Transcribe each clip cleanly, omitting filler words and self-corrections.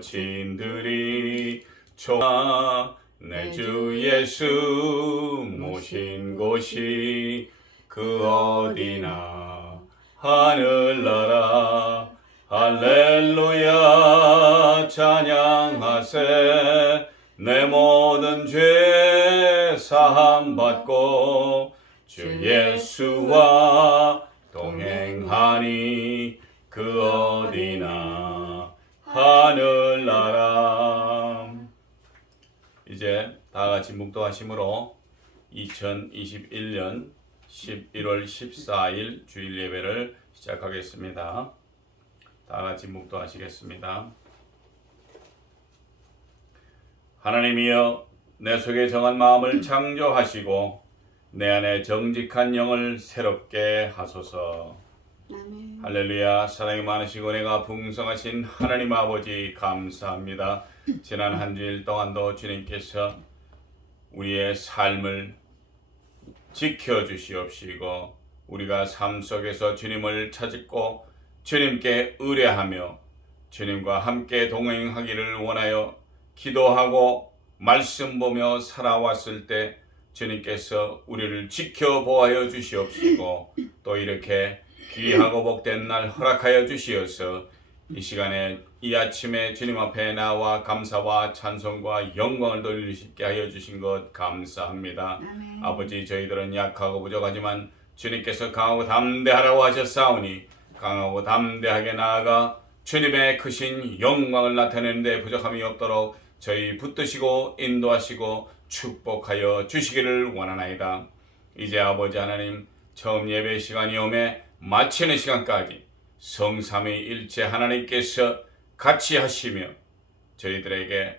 친들이 좋아 내 주 예수 모신 곳이 그 어디나 하늘나라 할렐루야 찬양하세 내 모든 죄 사함 받고 주 예수와 동행하니 그 어디나 하늘나라. 이제 다같이 묵도하심으로 2021년 11월 14일 주일 예배를 시작하겠습니다. 다같이 묵도하시겠습니다. 하나님이여 내 속에 정한 마음을 창조하시고 내 안에 정직한 영을 새롭게 하소서. 아멘. 할렐루야. 사랑이 많으시고 내가 풍성하신 하나님 아버지 감사합니다. 지난 한 주일 동안도 주님께서 우리의 삶을 지켜주시옵시고 우리가 삶 속에서 주님을 찾고 주님께 의뢰하며 주님과 함께 동행하기를 원하여 기도하고 말씀 보며 살아왔을 때 주님께서 우리를 지켜보아여 주시옵시고 또 이렇게 귀하고 복된 날 허락하여 주시어서 이 시간에 이 아침에 주님 앞에 나와 감사와 찬송과 영광을 돌리시게 하여 주신 것 감사합니다. 아멘. 아버지 저희들은 약하고 부족하지만 주님께서 강하고 담대하라고 하셨사오니 강하고 담대하게 나아가 주님의 크신 영광을 나타내는 데 부족함이 없도록 저희 붙드시고 인도하시고 축복하여 주시기를 원하나이다. 이제 아버지 하나님 처음 예배 시간이 오매 마치는 시간까지 성삼위일체 하나님께서 같이 하시며 저희들에게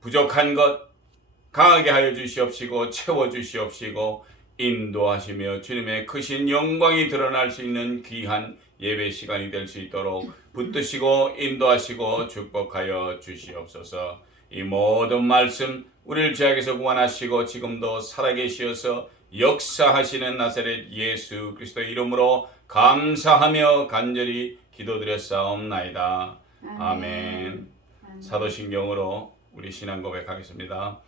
부족한 것 강하게 하여 주시옵시고 채워 주시옵시고 인도하시며 주님의 크신 영광이 드러날 수 있는 귀한 예배 시간이 될 수 있도록 붙드시고 인도하시고 축복하여 주시옵소서. 이 모든 말씀 우리를 죄악에서 구원하시고 지금도 살아계시어서 역사하시는 나사렛 예수 그리스도의 이름으로 감사하며 간절히 기도드렸사옵나이다. 아멘. 사도신경으로 우리 신앙 고백하겠습니다.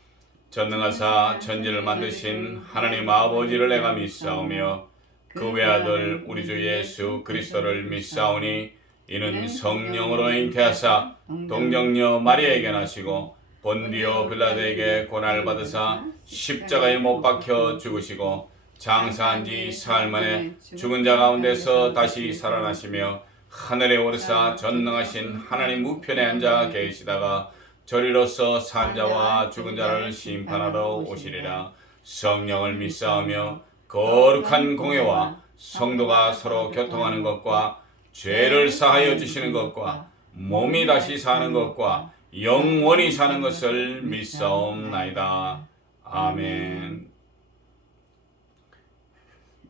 전능하사 천지를 만드신 하나님 아버지를 내가 믿사오며 그 외아들 우리 주 예수 그리스도를 믿사오니 이는 성령으로 잉태하사 동정녀 마리아에게 나시고 본디오 빌라도에게 고난을 받으사 십자가에 못 박혀 죽으시고 장사한 지 사흘 만에 죽은 자 가운데서 다시 살아나시며 하늘에 오르사 전능하신 하나님 우편에 앉아 계시다가 저리로서 산 자와 죽은 자를 심판하러 오시리라. 성령을 믿사오며 거룩한 공회와 성도가 서로 교통하는 것과 죄를 사하여 주시는 것과 몸이 다시 사는 것과 영원히 사는 것을 믿사옵나이다. 아멘.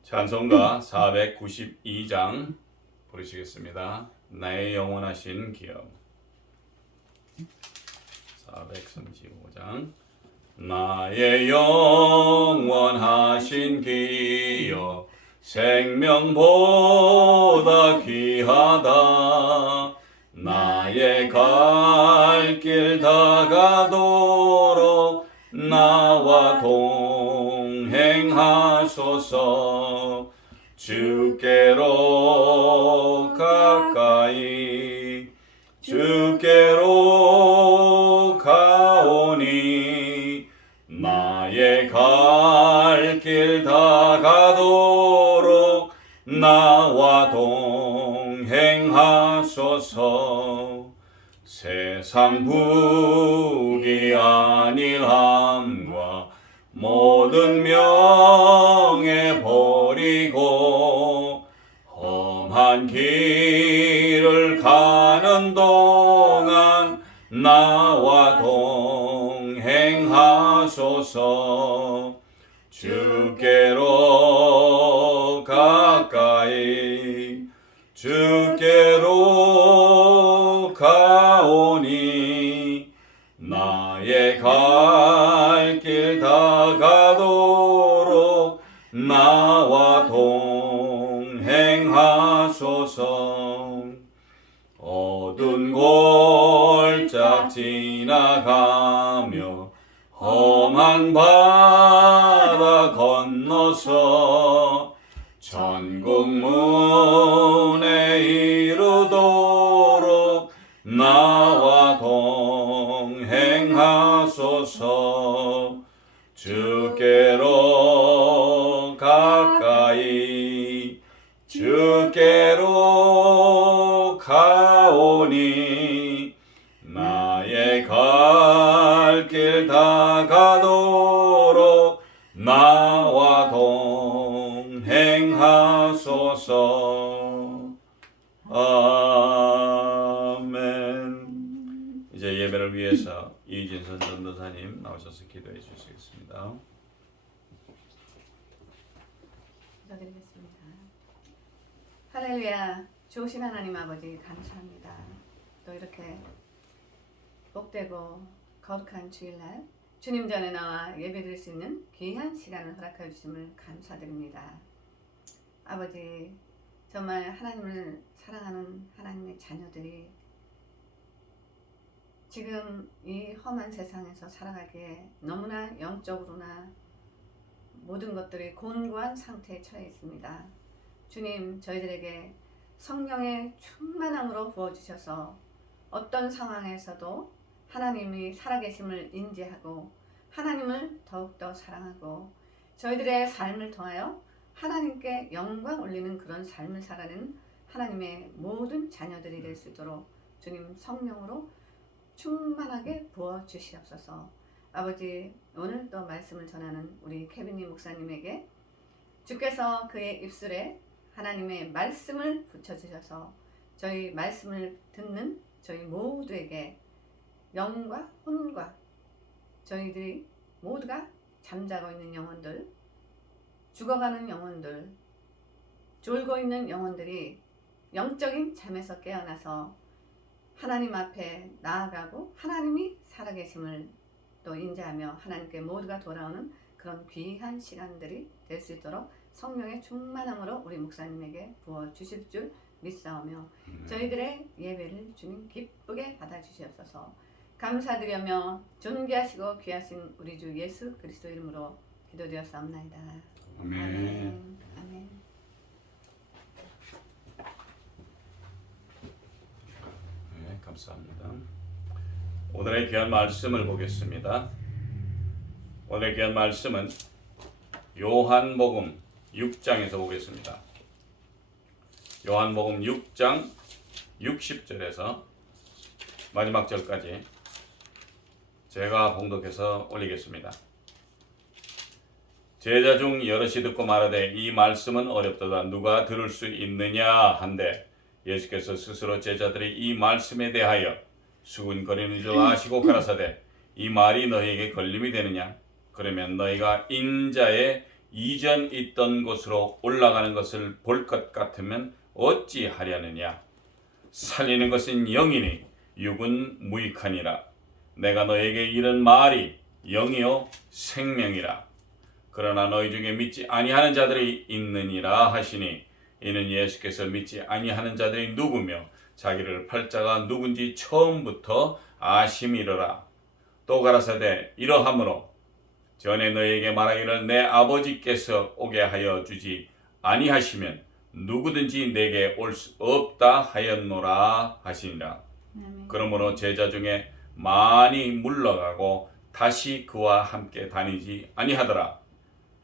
찬송가 492장 부르시겠습니다. 나의 영원하신 기업. 435장 나의 영원하신 기업 생명보다 귀하다. 나의 갈 길 다가도록 나와 동행하소서. 주께로 가까이 주께로 가오니 나의 갈 길 다가도록 나와 동행하소서. 세상 부귀 안일함과 모든 명예 버리고 험한 길을 가는 동안 나와 동행하소서. 주께로 가까이 주께로 가오니 나의 갈 길 다가도록 나와 동행하소서. 어두운 골짜 싹 지나가며 험한 바다 건너서 천국 문에 이르도록 나와 동행하소서. 주께로 가까이 주께로 가오니 나의 갈 길 다가도록 나와 동행하소서. 아멘. 이제 예배를 위해서 이진선 전도사님 나오셔서 기도해 주시겠습니다. 기도드리겠습니다. 할렐루야. 좋으신 하나님 아버지 감사합니다. 또 이렇게 복되고 거룩한 주일날 주님 전에 나와 예배드릴 수 있는 귀한 시간을 허락해 주심을 감사드립니다. 아버지, 정말 하나님을 사랑하는 하나님의 자녀들이 지금 이 험한 세상에서 살아가기에 너무나 영적으로나 모든 것들이 곤고한 상태에 처해 있습니다. 주님, 저희들에게 성령의 충만함으로 부어주셔서 어떤 상황에서도 하나님이 살아계심을 인지하고 하나님을 더욱더 사랑하고 저희들의 삶을 통하여 하나님께 영광 올리는 그런 삶을 살아내는 하나님의 모든 자녀들이 될 수 있도록 주님 성령으로 충만하게 부어주시옵소서. 아버지, 오늘 또 말씀을 전하는 우리 케빈님 목사님에게 주께서 그의 입술에 하나님의 말씀을 붙여주셔서 저희 말씀을 듣는 저희 모두에게 영과 혼과 저희들이 모두가 잠자고 있는 영혼들, 죽어가는 영혼들, 졸고 있는 영혼들이 영적인 잠에서 깨어나서 하나님 앞에 나아가고 하나님이 살아계심을 또 인지하며 하나님께 모두가 돌아오는 그런 귀한 시간들이 될 수 있도록 성령의 충만함으로 우리 목사님에게 부어주실 줄 믿사오며 저희들의 예배를 주님 기쁘게 받아주시옵소서. 감사드리며 존귀하시고 귀하신 우리 주 예수 그리스도 이름으로 기도되었사옵나이다. 아멘. 아멘. 아멘. 네, 감사합니다. 오늘의 귀한 말씀을 보겠습니다. 오늘의 귀한 말씀은 요한복음 6장에서 보겠습니다. 요한복음 6장 60절에서 마지막 절까지 제가 봉독해서 올리겠습니다. 제자 중 여럿이 듣고 말하되 이 말씀은 어렵도다 누가 들을 수 있느냐 한데 예수께서 스스로 제자들이 이 말씀에 대하여 수군거리는 줄 아시고 가라사대 이 말이 너희에게 걸림이 되느냐 그러면 너희가 인자의 이전 있던 곳으로 올라가는 것을 볼 것 같으면 어찌 하려느냐 살리는 것은 영이니 육은 무익하니라 내가 너에게 이런 말이 영이요 생명이라 그러나 너희 중에 믿지 아니하는 자들이 있느니라 하시니 이는 예수께서 믿지 아니하는 자들이 누구며 자기를 팔자가 누군지 처음부터 아심이로라. 또 가라사대 이러함으로 전에 너희에게 말하기를 내 아버지께서 오게 하여 주지 아니하시면 누구든지 내게 올 수 없다 하였노라 하시니라. 그러므로 제자 중에 많이 물러가고 다시 그와 함께 다니지 아니하더라.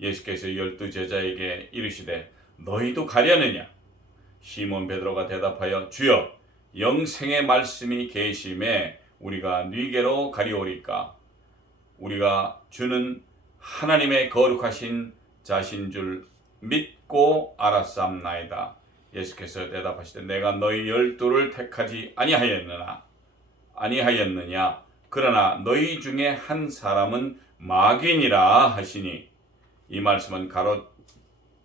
예수께서 12 제자에게 이르시되 너희도 가려느냐? 시몬 베드로가 대답하여 주여 영생의 말씀이 계심에 우리가 네게로 가리오리까? 우리가 주는 하나님의 거룩하신 자신 줄 믿고 알았사옵나이다. 예수께서 대답하시되 내가 너희 12를 택하지 아니하였느냐? 그러나 너희 중에 한 사람은 마귀니라 하시니 이 말씀은 가롯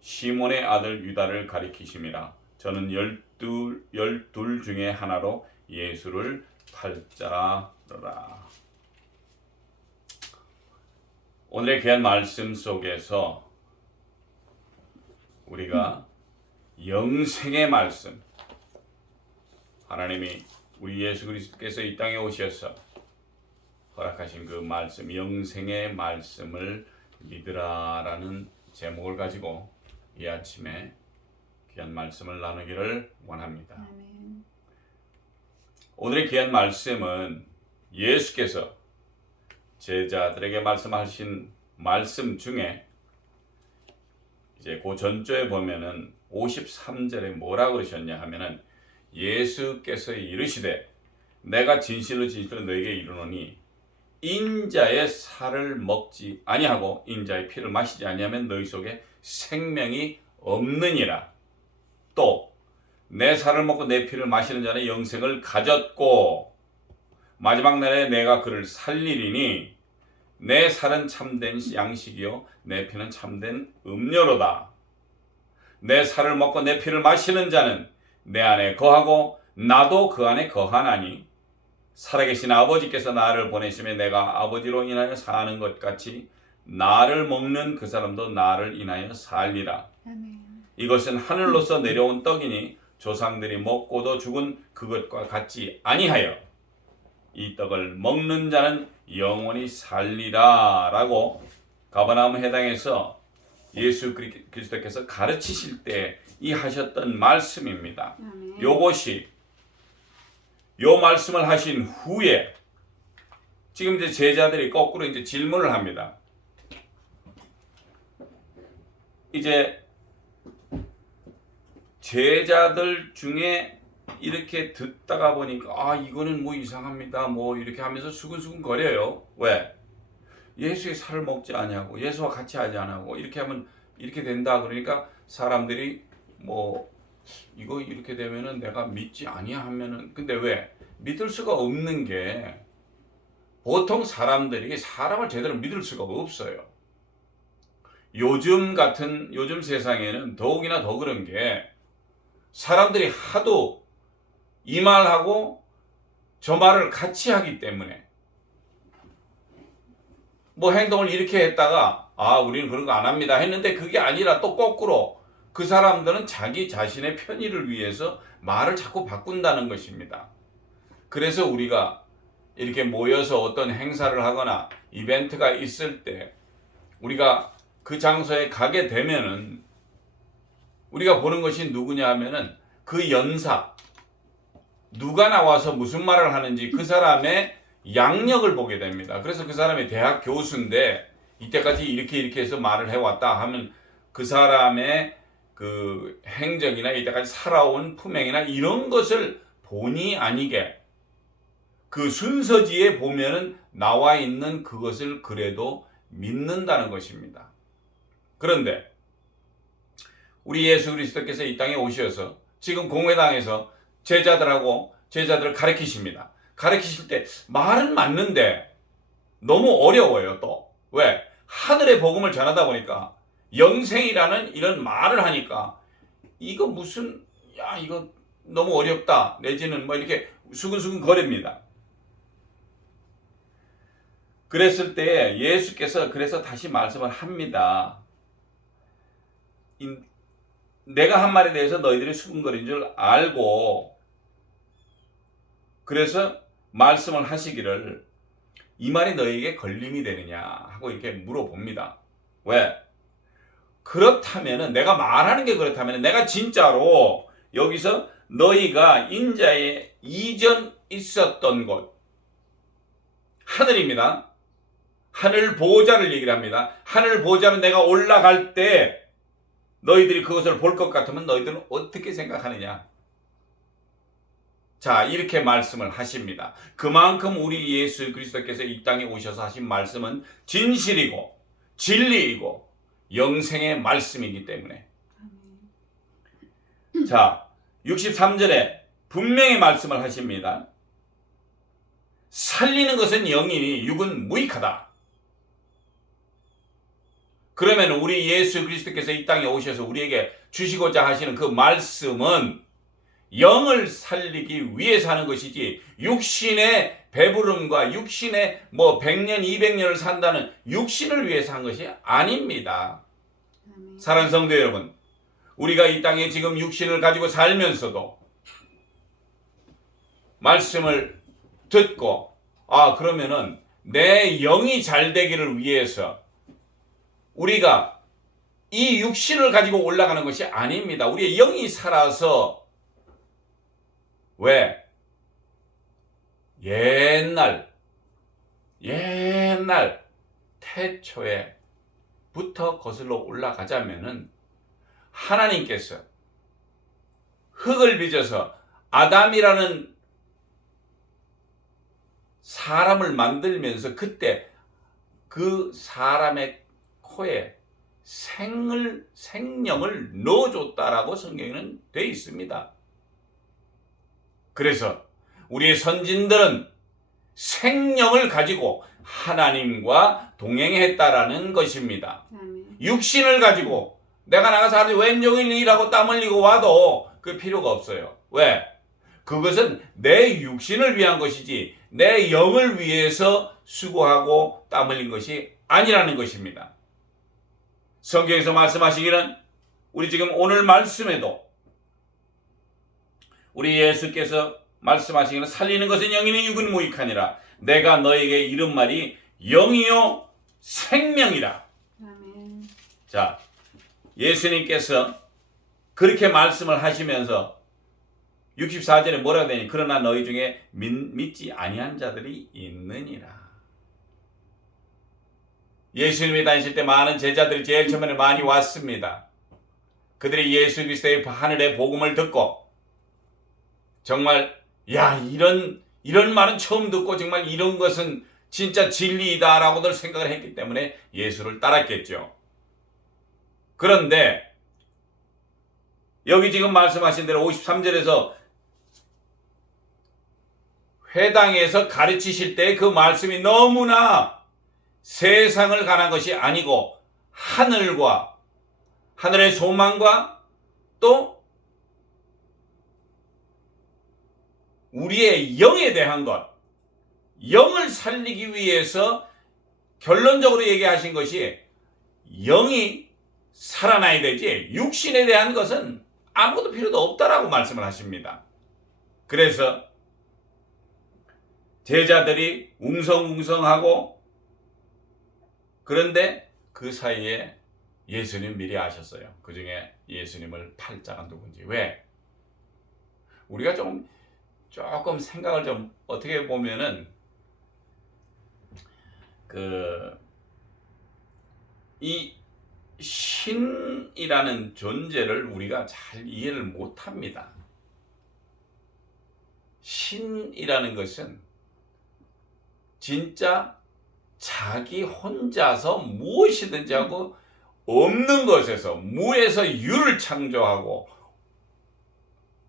시몬의 아들 유다를 가리키심이라. 저는 열둘 중에 하나로 예수를 팔자더라. 오늘의 귀한 말씀 속에서 우리가 영생의 말씀, 하나님이 우리 예수 그리스도께서 이 땅에 오셔서 허락하신 그 말씀, 영생의 말씀을 믿으라라는 제목을 가지고 이 아침에 귀한 말씀을 나누기를 원합니다. 아멘. 오늘의 귀한 말씀은 예수께서 제자들에게 말씀하신 말씀 중에 이제 그 전조에 보면은 53절에 뭐라고 그러셨냐 하면은 예수께서 이르시되 내가 진실로 진실로 너에게 이르노니 인자의 살을 먹지 아니하고 인자의 피를 마시지 아니하면 너희 속에 생명이 없느니라. 또 내 살을 먹고 내 피를 마시는 자는 영생을 가졌고 마지막 날에 내가 그를 살리리니 내 살은 참된 양식이요 내 피는 참된 음료로다. 내 살을 먹고 내 피를 마시는 자는 내 안에 거하고 나도 그 안에 거하나니 살아계신 아버지께서 나를 보내심에 내가 아버지로 인하여 사는 것 같이 나를 먹는 그 사람도 나를 인하여 살리라. 아멘. 이것은 하늘로서 내려온 떡이니 조상들이 먹고도 죽은 그것과 같지 아니하여 이 떡을 먹는 자는 영원히 살리라 라고 가버나움 해당에서 예수 그리스도께서 가르치실 때 이 하셨던 말씀입니다. 아멘. 요것이 요 말씀을 하신 후에 지금 이제 제자들이 거꾸로 이제 질문을 합니다. 이제 제자들 중에 이렇게 듣다가 보니까 아 이거는 뭐 이상합니다. 뭐 이렇게 하면서 수근수근 거려요. 왜? 예수의 살을 먹지 아니하고 예수와 같이 하지 않고 이렇게 하면 이렇게 된다. 그러니까 사람들이 뭐 이거 이렇게 되면은 내가 믿지 아니하면은 근데 왜? 믿을 수가 없는 게 보통 사람들이 사람을 제대로 믿을 수가 없어요. 요즘 세상에는 더욱이나 더 그런 게 사람들이 하도 이 말하고 저 말을 같이 하기 때문에 뭐 행동을 이렇게 했다가 아 우리는 그런 거 안 합니다 했는데 그게 아니라 또 거꾸로 그 사람들은 자기 자신의 편의를 위해서 말을 자꾸 바꾼다는 것입니다. 그래서 우리가 이렇게 모여서 어떤 행사를 하거나 이벤트가 있을 때 우리가 그 장소에 가게 되면은 우리가 보는 것이 누구냐 하면은 그 연사 누가 나와서 무슨 말을 하는지 그 사람의 양력을 보게 됩니다. 그래서 그 사람이 대학 교수인데 이때까지 이렇게 해서 말을 해왔다 하면 그 사람의 그 행적이나 이때까지 살아온 품행이나 이런 것을 본의 아니게 그 순서지에 보면은 나와 있는 그것을 그래도 믿는다는 것입니다. 그런데 우리 예수 그리스도께서 이 땅에 오셔서 지금 공회당에서 제자들을 가르치십니다. 가르치실 때 말은 맞는데 너무 어려워요. 또 왜? 하늘의 복음을 전하다 보니까 영생이라는 이런 말을 하니까 이거 무슨 이거 너무 어렵다 내지는 뭐 이렇게 수근수근 거립니다. 그랬을 때 예수께서 그래서 다시 말씀을 합니다. 내가 한 말에 대해서 너희들이 수근거리는 줄 알고 그래서 말씀을 하시기를 이 말이 너희에게 걸림이 되느냐 하고 이렇게 물어봅니다. 왜? 그렇다면은 내가 말하는 게 그렇다면 내가 진짜로 여기서 너희가 인자의 이전 있었던 곳 하늘입니다. 하늘 보좌를 얘기를 합니다. 하늘 보좌는 내가 올라갈 때 너희들이 그것을 볼 것 같으면 너희들은 어떻게 생각하느냐? 자, 이렇게 말씀을 하십니다. 그만큼 우리 예수 그리스도께서 이 땅에 오셔서 하신 말씀은 진실이고 진리이고 영생의 말씀이기 때문에. 자, 63절에 분명히 말씀을 하십니다. 살리는 것은 영이니 육은 무익하다. 그러면 우리 예수 그리스도께서 이 땅에 오셔서 우리에게 주시고자 하시는 그 말씀은 영을 살리기 위해서 하는 것이지 육신의 배부름과 육신의 뭐 100년, 200년을 산다는 육신을 위해서 한 것이 아닙니다. 사랑하는 성도 여러분, 우리가 이 땅에 지금 육신을 가지고 살면서도 말씀을 듣고 그러면은 내 영이 잘 되기를 위해서 우리가 이 육신을 가지고 올라가는 것이 아닙니다. 우리의 영이 살아서 왜? 옛날 태초에부터 거슬러 올라가자면은 하나님께서 흙을 빚어서 아담이라는 사람을 만들면서 그때 그 사람의 코에 생명을 넣어줬다라고 성경에는 되어 있습니다. 그래서 우리의 선진들은 생명을 가지고 하나님과 동행했다라는 것입니다. 아멘. 육신을 가지고 내가 나가서 하루 왼종일 일하고 땀 흘리고 와도 그 필요가 없어요. 왜? 그것은 내 육신을 위한 것이지 내 영을 위해서 수고하고 땀 흘린 것이 아니라는 것입니다. 성경에서 말씀하시기는 우리 지금 오늘 말씀에도 우리 예수께서 말씀하시기는 살리는 것은 영이니 육은 무익하니라. 내가 너에게 이른 말이 영이요 생명이라. 아멘. 자, 예수님께서 그렇게 말씀을 하시면서 64절에 뭐라고 되니? 그러나 너희 중에 믿지 아니한 자들이 있느니라. 예수님이 다니실 때 많은 제자들이 제일 처음에 많이 왔습니다. 그들이 예수 그리스도의 하늘의 복음을 듣고 정말 이런 말은 처음 듣고 정말 이런 것은 진짜 진리이다라고들 생각을 했기 때문에 예수를 따랐겠죠. 그런데 여기 지금 말씀하신 대로 53절에서 회당에서 가르치실 때 그 말씀이 너무나 세상을 관한 것이 아니고 하늘의 소망과 또 우리의 영에 대한 것, 영을 살리기 위해서 결론적으로 얘기하신 것이 영이 살아나야 되지 육신에 대한 것은 아무것도 필요도 없다라고 말씀을 하십니다. 그래서 제자들이 웅성웅성하고 그런데 그 사이에 예수님 미리 아셨어요. 그 중에 예수님을 팔자가 누군지. 왜? 우리가 조금 생각을 좀 어떻게 보면은 이 신이라는 존재를 우리가 잘 이해를 못합니다. 신이라는 것은 진짜 자기 혼자서 무엇이든지 하고 없는 것에서 무에서 유를 창조하고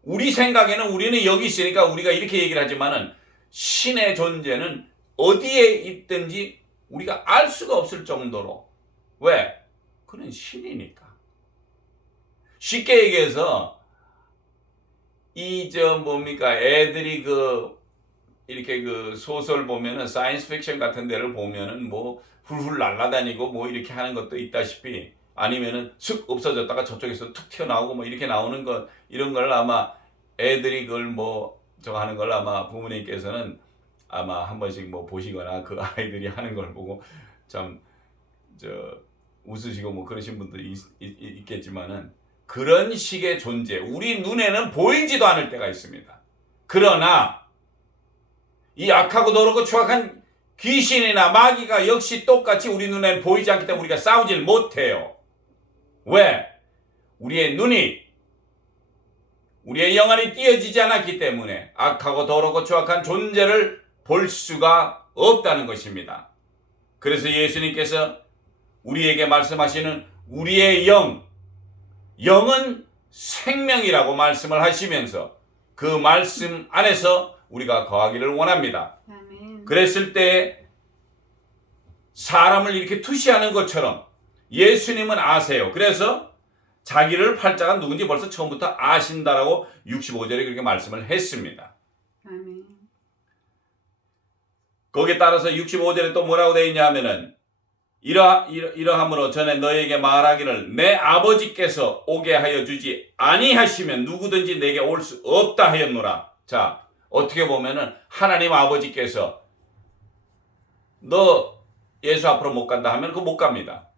우리 생각에는 우리는 여기 있으니까 우리가 이렇게 얘기를 하지만은 신의 존재는 어디에 있든지 우리가 알 수가 없을 정도로 왜? 그는 신이니까. 쉽게 얘기해서 애들이 이렇게 소설 보면은 사이언스 픽션 같은 데를 보면은 뭐 훌훌 날아다니고 뭐 이렇게 하는 것도 있다시피 아니면은 슥 없어졌다가 저쪽에서 툭 튀어나오고 뭐 이렇게 나오는 것 이런 걸 아마 애들이 그걸 저거 하는 걸 아마 부모님께서는 아마 한 번씩 보시거나 그 아이들이 하는 걸 보고 참 웃으시고 그러신 분들이 있겠지만은 그런 식의 존재 우리 눈에는 보이지도 않을 때가 있습니다. 그러나 이 악하고 더럽고 추악한 귀신이나 마귀가 역시 똑같이 우리 눈에는 보이지 않기 때문에 우리가 싸우질 못해요. 왜? 우리의 눈이 우리의 영안이 띄어지지 않았기 때문에 악하고 더럽고 추악한 존재를 볼 수가 없다는 것입니다. 그래서 예수님께서 우리에게 말씀하시는 우리의 영은 생명이라고 말씀을 하시면서 그 말씀 안에서 우리가 거하기를 원합니다. 아멘. 그랬을 때 사람을 이렇게 투시하는 것처럼 예수님은 아세요. 그래서 자기를 팔자가 누군지 벌써 처음부터 아신다라고 65절에 그렇게 말씀을 했습니다. 아멘. 거기에 따라서 65절에 또 뭐라고 되어 있냐 하면은 이러함으로 전에 너에게 말하기를 내 아버지께서 오게 하여 주지 아니하시면 누구든지 내게 올 수 없다 하였노라. 자, 어떻게 보면은 하나님 아버지께서 너 예수 앞으로 못 간다 하면 그거 못 갑니다.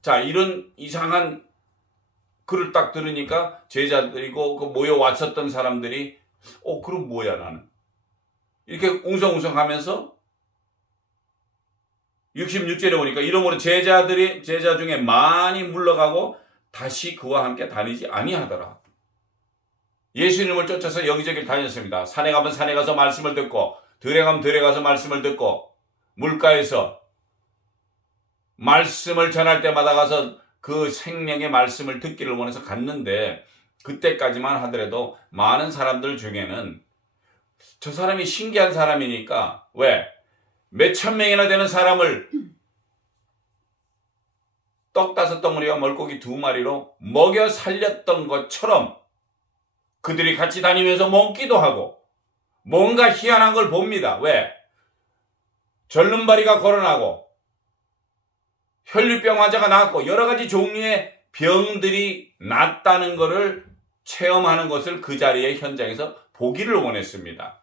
자, 이런 이상한 글을 딱 들으니까 제자들이고 그 모여왔었던 사람들이 그럼 뭐야 나는. 이렇게 웅성웅성 하면서 66절에 보니까 이러므로 제자 중에 많이 물러가고 다시 그와 함께 다니지 아니하더라. 예수님을 쫓아서 여기저기 다녔습니다. 산에 가면 산에 가서 말씀을 듣고, 들에 가면 들에 가서 말씀을 듣고, 물가에서 말씀을 전할 때마다 가서 그 생명의 말씀을 듣기를 원해서 갔는데, 그때까지만 하더라도 많은 사람들 중에는 저 사람이 신기한 사람이니까, 왜? 몇천 명이나 되는 사람을 떡 5덩어리와 물고기 2마리로 먹여 살렸던 것처럼 그들이 같이 다니면서 먹기도 하고 뭔가 희한한 걸 봅니다. 왜? 절름발이가 거론하고 혈류병 환자가 나았고 여러 가지 종류의 병들이 낫다는 것을 체험하는 것을 그 자리의 현장에서 보기를 원했습니다.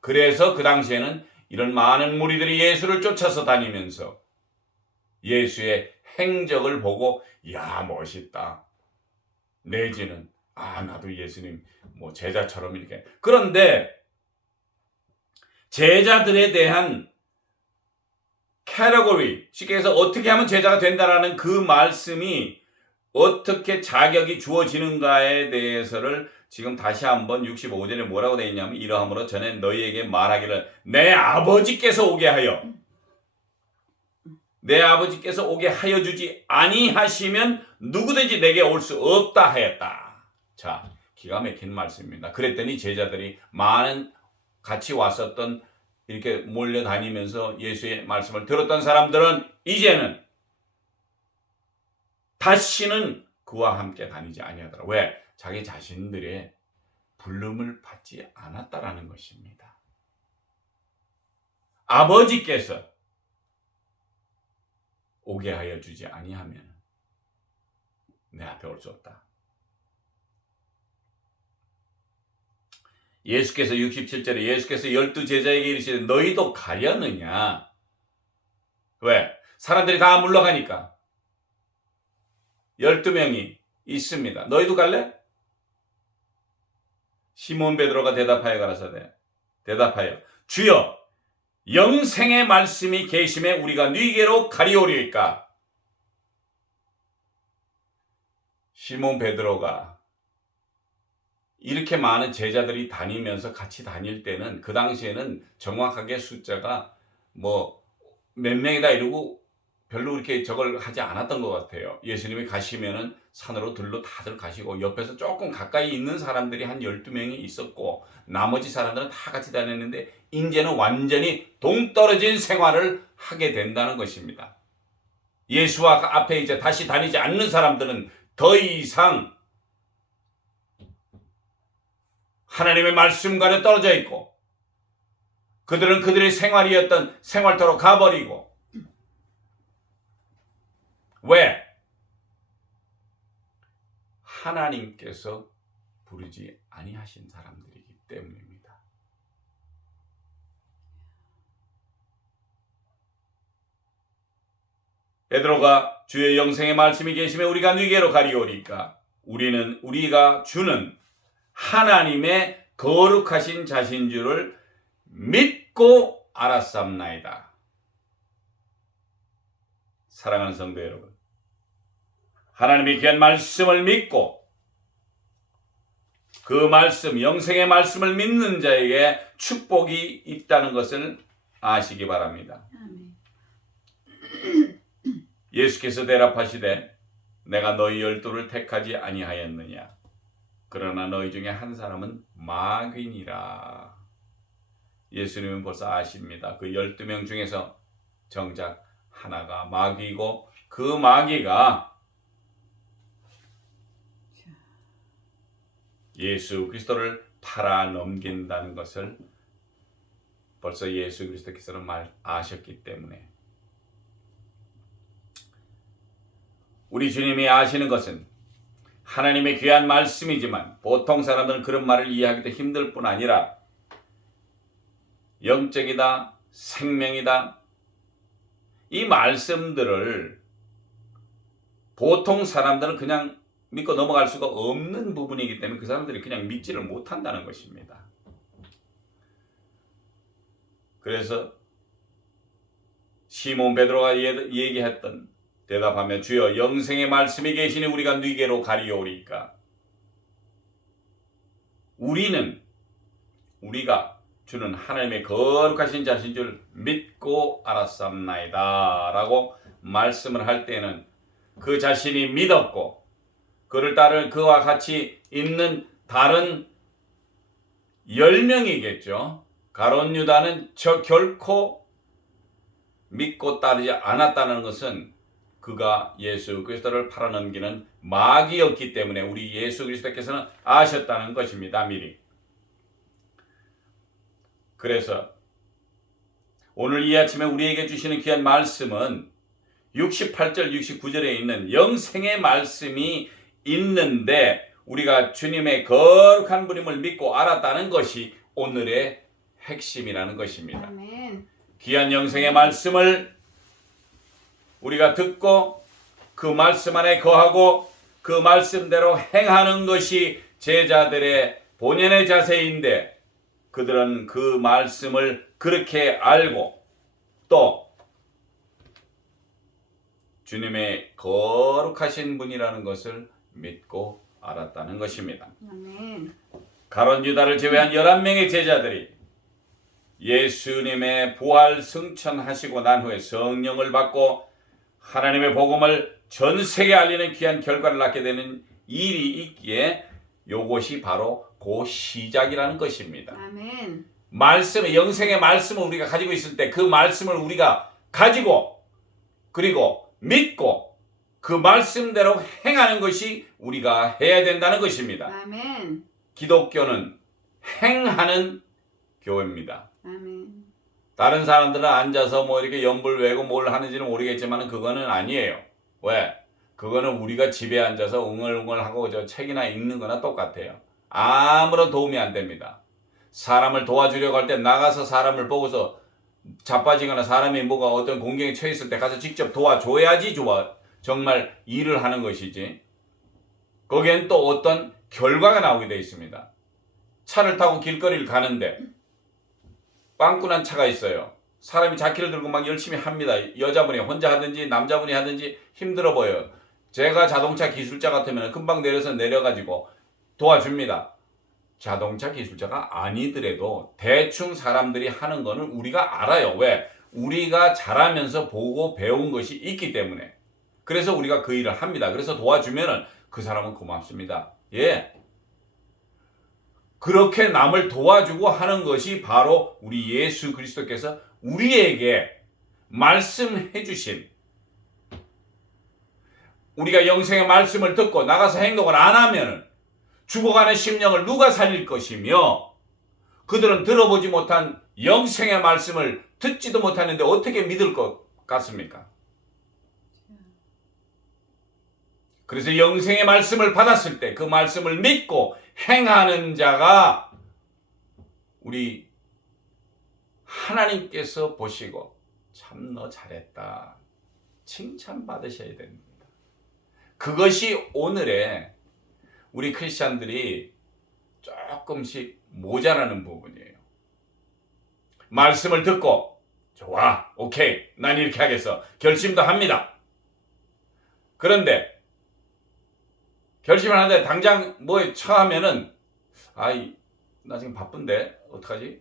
그래서 그 당시에는 이런 많은 무리들이 예수를 쫓아서 다니면서 예수의 행적을 보고 야 멋있다. 내지는 나도 예수님 제자처럼 이렇게. 그런데 제자들에 대한 캐러고리, 쉽게 해서 어떻게 하면 제자가 된다라는 그 말씀이 어떻게 자격이 주어지는가에 대해서를 지금 다시 한번 65절에 뭐라고 되어 있냐면 이러함으로 전에 너희에게 말하기를 내 아버지께서 오게 하여 주지 아니하시면 누구든지 내게 올 수 없다 하였다. 자, 기가 막힌 말씀입니다. 그랬더니 제자들이 많은 같이 왔었던 이렇게 몰려다니면서 예수의 말씀을 들었던 사람들은 이제는 다시는 그와 함께 다니지 아니하더라. 왜? 자기 자신들의 부름을 받지 않았다라는 것입니다. 아버지께서 오게 하여 주지 아니하면 내 앞에 올 수 없다. 예수께서 67절에 예수께서 12제자에게 이르시되 너희도 가려느냐? 왜? 사람들이 다 물러가니까 12명이 있습니다. 너희도 갈래? 시몬 베드로가 대답하여 가라사대 주여 영생의 말씀이 계심에 우리가 네게로 가리오리이까. 시몬 베드로가 이렇게 많은 제자들이 다니면서 같이 다닐 때는 그 당시에는 정확하게 숫자가 몇 명이다 이러고 별로 그렇게 저걸 하지 않았던 것 같아요. 예수님이 가시면은 산으로 들로 다들 가시고 옆에서 조금 가까이 있는 사람들이 한 12명이 있었고 나머지 사람들은 다 같이 다녔는데 이제는 완전히 동떨어진 생활을 하게 된다는 것입니다. 예수와 앞에 이제 다시 다니지 않는 사람들은 더 이상 하나님의 말씀과는 떨어져 있고 그들은 그들의 생활이었던 생활터로 가버리고 왜? 하나님께서 부르지 아니하신 사람들이기 때문입니다. 베드로가 주의 영생의 말씀이 계시면 우리가 네게로 가리오리까. 우리가 주는 하나님의 거룩하신 자신 줄을 믿고 알았삼나이다. 사랑하는 성도 여러분, 하나님의 귀한 말씀을 믿고 그 말씀, 영생의 말씀을 믿는 자에게 축복이 있다는 것을 아시기 바랍니다. 예수께서 대답하시되 내가 너희 12를 택하지 아니하였느냐. 그러나 너희 중에 한 사람은 마귀니라. 예수님은 벌써 아십니다. 그 12명 중에서 정작 하나가 마귀고 그 마귀가 예수 그리스도를 팔아 넘긴다는 것을 벌써 예수 그리스도께서는 아셨기 때문에 우리 주님이 아시는 것은 하나님의 귀한 말씀이지만 보통 사람들은 그런 말을 이해하기도 힘들 뿐 아니라 영적이다, 생명이다, 이 말씀들을 보통 사람들은 그냥 믿고 넘어갈 수가 없는 부분이기 때문에 그 사람들이 그냥 믿지를 못한다는 것입니다. 그래서 시몬 베드로가 얘기했던 대답하며 주여 영생의 말씀이 계시니 우리가 누게로 가리오리까. 우리가 주는 하나님의 거룩하신 자신 줄 믿고 알았사옵나이다 라고 말씀을 할 때는 그 자신이 믿었고 그를 따른 그와 같이 있는 다른 10명이겠죠. 가룟 유다는 결코 믿고 따르지 않았다는 것은 그가 예수 그리스도를 팔아넘기는 마귀였기 때문에 우리 예수 그리스도께서는 아셨다는 것입니다. 미리. 그래서 오늘 이 아침에 우리에게 주시는 귀한 말씀은 68절 69절에 있는 영생의 말씀이 있는데 우리가 주님의 거룩한 분임을 믿고 알았다는 것이 오늘의 핵심이라는 것입니다. 아멘. 귀한 영생의 말씀을 우리가 듣고 그 말씀 안에 거하고 그 말씀대로 행하는 것이 제자들의 본연의 자세인데 그들은 그 말씀을 그렇게 알고 또 주님의 거룩하신 분이라는 것을 믿고 알았다는 것입니다. 아멘. 가룟 유다를 제외한 11명의 제자들이 예수님의 부활 승천하시고 난 후에 성령을 받고 하나님의 복음을 전 세계에 알리는 귀한 결과를 낳게 되는 일이 있기에 이것이 바로 그 시작이라는 것입니다. 아멘. 말씀의 영생의 말씀을 우리가 가지고 있을 때 그 말씀을 우리가 가지고 그리고 믿고 그 말씀대로 행하는 것이 우리가 해야 된다는 것입니다. 아멘. 기독교는 행하는 교회입니다. 아멘. 다른 사람들은 앉아서 뭐 이렇게 연불 외고 뭘 하는지는 모르겠지만 그거는 아니에요. 왜? 그거는 우리가 집에 앉아서 웅얼웅얼하고 저 책이나 읽는 거나 똑같아요. 아무런 도움이 안 됩니다. 사람을 도와주려고 할 때 나가서 사람을 보고서 자빠지거나 사람이 뭐가 어떤 공경에 처했을 때 가서 직접 도와줘야지 정말 일을 하는 것이지. 거기엔 또 어떤 결과가 나오게 되어 있습니다. 차를 타고 길거리를 가는데 빵꾸난 차가 있어요. 사람이 자키를 들고 막 열심히 합니다. 여자분이 혼자 하든지 남자분이 하든지 힘들어 보여요. 제가 자동차 기술자 같으면 금방 내려가지고 도와줍니다. 자동차 기술자가 아니더라도 대충 사람들이 하는 거는 우리가 알아요. 왜? 우리가 잘하면서 보고 배운 것이 있기 때문에. 그래서 우리가 그 일을 합니다. 그래서 도와주면은 그 사람은 고맙습니다. 예. 그렇게 남을 도와주고 하는 것이 바로 우리 예수 그리스도께서 우리에게 말씀해 주신 우리가 영생의 말씀을 듣고 나가서 행동을 안 하면은 죽어가는 심령을 누가 살릴 것이며 그들은 들어보지 못한 영생의 말씀을 듣지도 못하는데 어떻게 믿을 것 같습니까? 그래서 영생의 말씀을 받았을 때 그 말씀을 믿고 행하는 자가 우리 하나님께서 보시고 참 너 잘했다 칭찬받으셔야 됩니다. 그것이 오늘의 우리 크리스찬들이 조금씩 모자라는 부분이에요. 말씀을 듣고 좋아, 오케이, 난 이렇게 하겠어. 결심도 합니다. 그런데 결심을 하는데 당장 뭐에 처하면은 나 지금 바쁜데 어떡하지?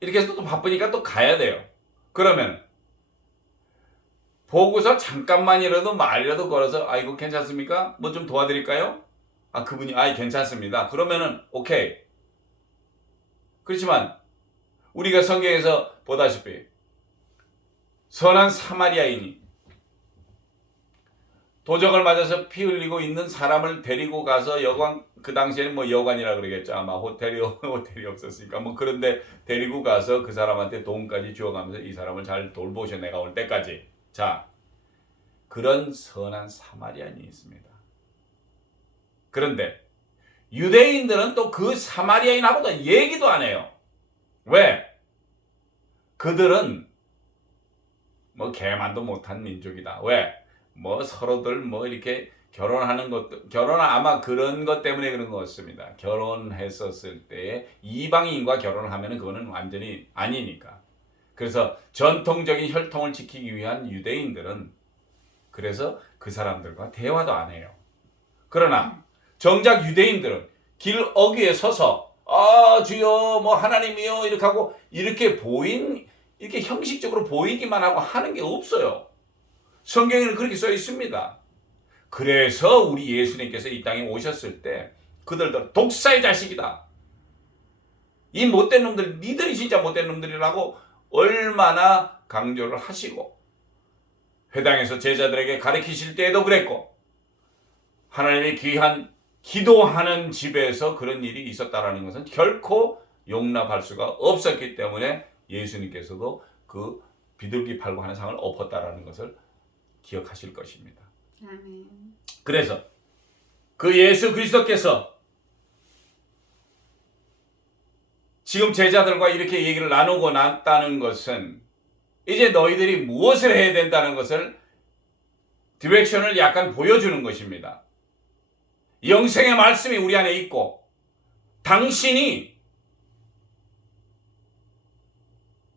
이렇게 해서 또 바쁘니까 또 가야 돼요. 그러면 보고서 잠깐만이라도 말이라도 걸어서 이거 괜찮습니까? 뭐 좀 도와드릴까요? 그분이 괜찮습니다. 그러면은 오케이. 그렇지만 우리가 성경에서 보다시피 선한 사마리아인이 도적을 맞아서 피 흘리고 있는 사람을 데리고 가서 여관, 그 당시에는 뭐 여관이라 그러겠죠. 아마 호텔이 없었으니까. 뭐 그런데 데리고 가서 그 사람한테 돈까지 주어가면서 이 사람을 잘 돌보셔 내가 올 때까지. 자, 그런 선한 사마리아인이 있습니다. 그런데 유대인들은 또 그 사마리아인하고도 얘기도 안 해요. 왜? 그들은 뭐 개만도 못한 민족이다. 왜? 뭐 서로들 뭐 이렇게 결혼하는 것도 결혼 아마 그런 것 때문에 그런 것 같습니다. 결혼했었을 때 이방인과 결혼을 하면은 그거는 완전히 아니니까. 그래서 전통적인 혈통을 지키기 위한 유대인들은 그래서 그 사람들과 대화도 안 해요. 그러나 정작 유대인들은 길 어귀에 서서 주여 뭐 하나님이요 이렇게 하고 이렇게 형식적으로 보이기만 하고 하는 게 없어요. 성경에는 그렇게 써 있습니다. 그래서 우리 예수님께서 이 땅에 오셨을 때 그들도 독사의 자식이다. 이 못된 놈들, 니들이 진짜 못된 놈들이라고 얼마나 강조를 하시고 회당에서 제자들에게 가르치실 때에도 그랬고 하나님의 귀한 기도하는 집에서 그런 일이 있었다라는 것은 결코 용납할 수가 없었기 때문에 예수님께서도 그 비둘기 팔고 하는 상을 엎었다라는 것을 기억하실 것입니다. 아멘. 그래서 그 예수 그리스도께서 지금 제자들과 이렇게 얘기를 나누고 났다는 것은 이제 너희들이 무엇을 해야 된다는 것을 디렉션을 약간 보여주는 것입니다. 영생의 말씀이 우리 안에 있고 당신이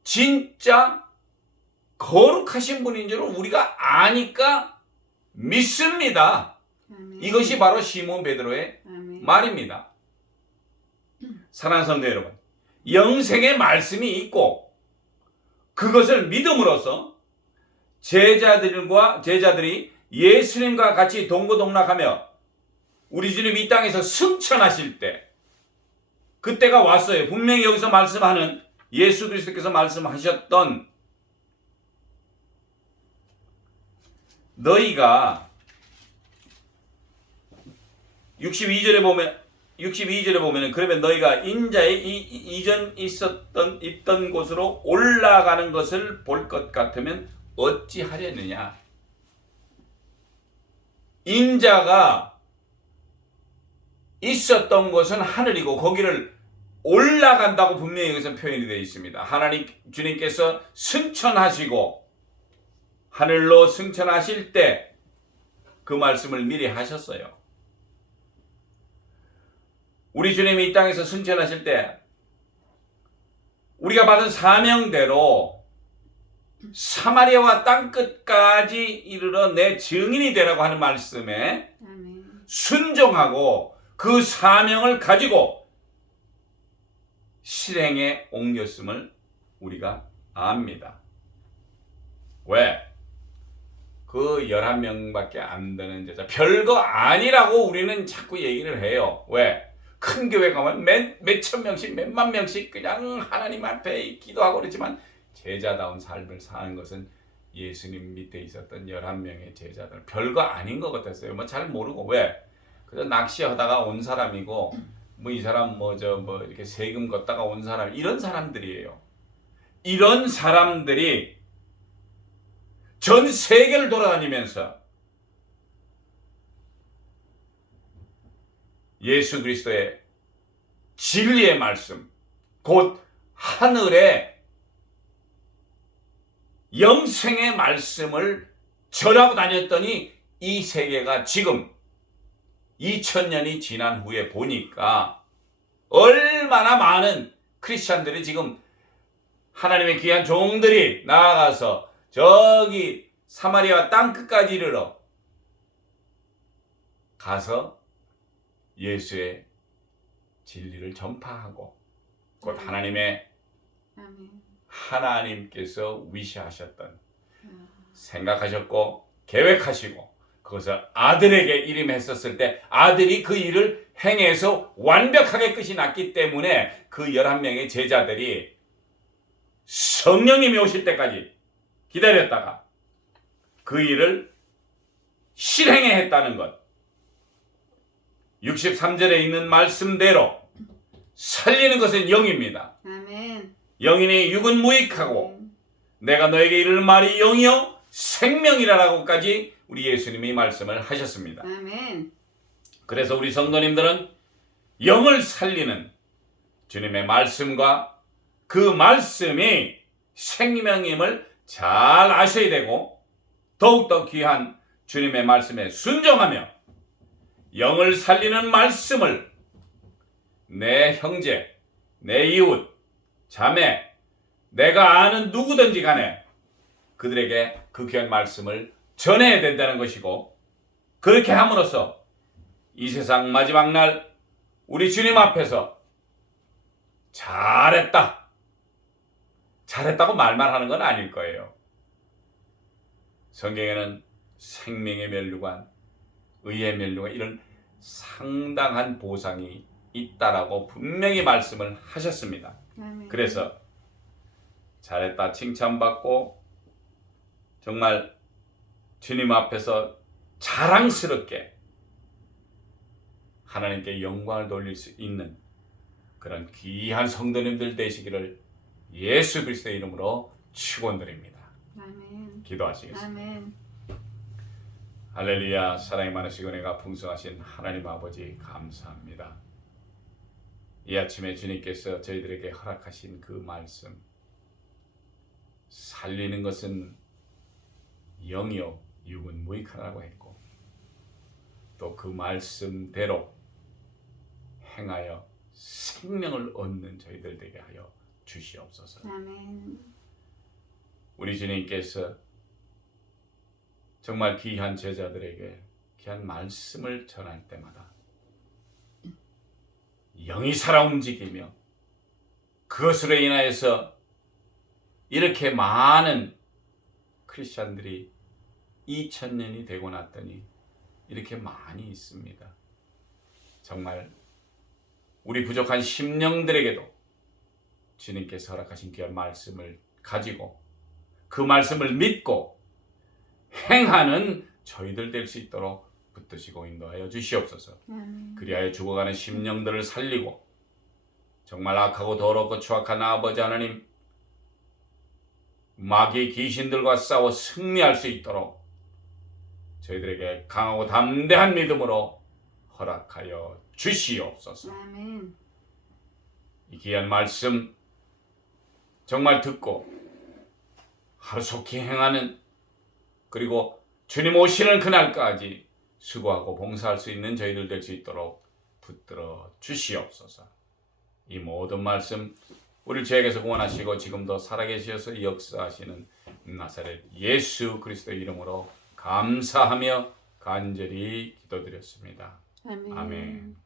진짜 거룩하신 분인 줄을 우리가 아니까 믿습니다. 아멘. 이것이 바로 시몬 베드로의 아멘. 말입니다. 사랑하는 성도 여러분, 영생의 말씀이 있고 그것을 믿음으로써 제자들이 예수님과 같이 동고동락하며 우리 주님 이 땅에서 승천하실 때 그때가 왔어요. 분명히 여기서 말씀하는 예수 그리스도께서 말씀하셨던 너희가 62절에 보면 그러면 너희가 인자의 이전 있던 곳으로 올라가는 것을 볼 것 같으면 어찌 하려느냐. 인자가 있었던 것은 하늘이고 거기를 올라간다고 분명히 여기서 표현이 되어 있습니다. 하나님 주님께서 승천하시고 하늘로 승천하실 때 그 말씀을 미리 하셨어요. 우리 주님이 이 땅에서 승천하실 때 우리가 받은 사명대로 사마리아와 땅끝까지 이르러 내 증인이 되라고 하는 말씀에 아멘. 순종하고 그 사명을 가지고 실행에 옮겼음을 우리가 압니다. 왜? 그 11명밖에 안 되는 제자 별거 아니라고 우리는 자꾸 얘기를 해요. 왜? 큰 교회 가면 몇천 명씩 몇만 명씩 그냥 하나님 앞에 기도하고 그러지만 제자다운 삶을 사는 것은 예수님 밑에 있었던 11명의 제자들 별거 아닌 것 같았어요. 뭐 잘 모르고 왜? 그저 낚시하다가 온 사람이고 뭐 이 사람 이렇게 세금 걷다가 온 사람 이런 사람들이에요. 이런 사람들이 전 세계를 돌아다니면서 예수 그리스도의 진리의 말씀, 곧 하늘의 영생의 말씀을 전하고 다녔더니 이 세계가 지금 2000년이 지난 후에 보니까 얼마나 많은 크리스찬들이 지금 하나님의 귀한 종들이 나아가서 저기 사마리아 땅끝까지 이르러 가서 예수의 진리를 전파하고 곧 하나님께서 위시하셨던 생각하셨고 계획하시고 그것을 아들에게 일임했었을 때 아들이 그 일을 행해서 완벽하게 끝이 났기 때문에 그 11명의 제자들이 성령님이 오실 때까지 기다렸다가 그 일을 실행해 했다는 것. 63절에 있는 말씀대로 살리는 것은 영입니다. 아멘. 영이니 육은 무익하고 내가 너에게 이르는 말이 영이요 생명이라라고까지 우리 예수님이 말씀을 하셨습니다. 아멘. 그래서 우리 성도님들은 영을 살리는 주님의 말씀과 그 말씀이 생명임을 잘 아셔야 되고 더욱더 귀한 주님의 말씀에 순종하며 영을 살리는 말씀을 내 형제, 내 이웃, 자매, 내가 아는 누구든지 간에 그들에게 그 귀한 말씀을 전해야 된다는 것이고, 그렇게 함으로써 이 세상 마지막 날 우리 주님 앞에서 잘했다고 말만 하는 건 아닐 거예요. 성경에는 생명의 면류관, 의의 면류관, 이런 상당한 보상이 있다라고 분명히 말씀을 하셨습니다. 그래서 잘했다 칭찬받고 정말 주님 앞에서 자랑스럽게 하나님께 영광을 돌릴 수 있는 그런 귀한 성도님들 되시기를 예수 그리스도의 이름으로 축원드립니다. 아멘. 기도하시겠습니다. 아멘. 할렐루야. 사랑이 많으시고 은혜가 풍성하신 하나님 아버지 감사합니다. 이 아침에 주님께서 저희들에게 허락하신 그 말씀, 살리는 것은 영이요 육은 무익하라고 했고, 또 그 말씀대로 행하여 생명을 얻는 저희들 되게 하여 주시옵소서. 아멘. 우리 주님께서 정말 귀한 제자들에게 귀한 말씀을 전할 때마다 영이 살아 움직이며 그것으로 인하여서 이렇게 많은 크리스찬들이 2000년이 되고 났더니 이렇게 많이 있습니다. 정말 우리 부족한 심령들에게도 주님께서 허락하신 귀한 말씀을 가지고 그 말씀을 믿고 행하는 저희들 될 수 있도록 붙드시고 인도하여 주시옵소서. 그리하여 죽어가는 심령들을 살리고 정말 악하고 더럽고 추악한 아버지 하나님, 마귀의 귀신들과 싸워 승리할 수 있도록 저희들에게 강하고 담대한 믿음으로 허락하여 주시옵소서. 아멘. 이 귀한 말씀 정말 듣고 하루속히 행하는, 그리고 주님 오시는 그날까지 수고하고 봉사할 수 있는 저희들 될 수 있도록 붙들어 주시옵소서. 이 모든 말씀 우리를 죄악에서 구원하시고 지금도 살아계셔서 역사하시는 나사렛 예수 그리스도의 이름으로 감사하며 간절히 기도드렸습니다. 아멘. 아멘.